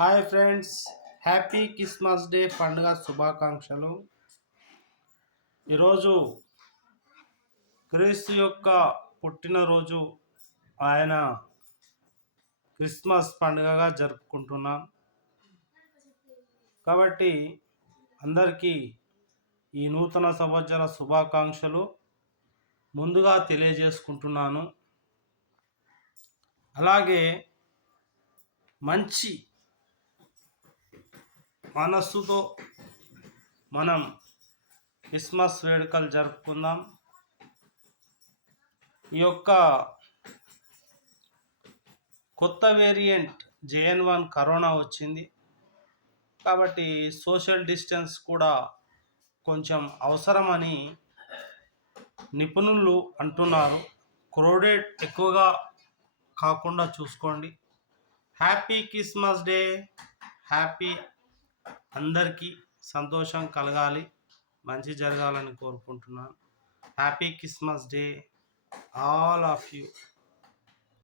Hi friends happy Christmas day పండుగ శుభాకాంక్షలు. ఈరోజు క్రీస్తు యొక్క పుట్టినరోజు ఆయన క్రిస్మస్ పండుగగా జరుపుకుంటున్నాం. కాబట్టి అందరికీ ఈ నూతన సంవత్సర శుభాకాంక్షలు ముందుగా తెలియజేసుకుంటున్నాను. అలాగే మంచి మనస్సుతో మనం క్రిస్మస్ వేడుకలు జరుపుకుందాం. ఈ యొక్క కొత్త వేరియంట్ జేఎన్ వన్ కరోనా వచ్చింది. కాబట్టి సోషల్ డిస్టెన్స్ కూడా కొంచెం అవసరమని నిపుణులు అంటున్నారు. క్రోడెడ్ ఎక్కువగా కాకుండా చూసుకోండి. Happy Christmas day! హ్యాపీ అందరికీ సంతోషం కలగాలి. మంచి జరగాలని కోరుకుంటున్నాను. Happy Christmas day all of you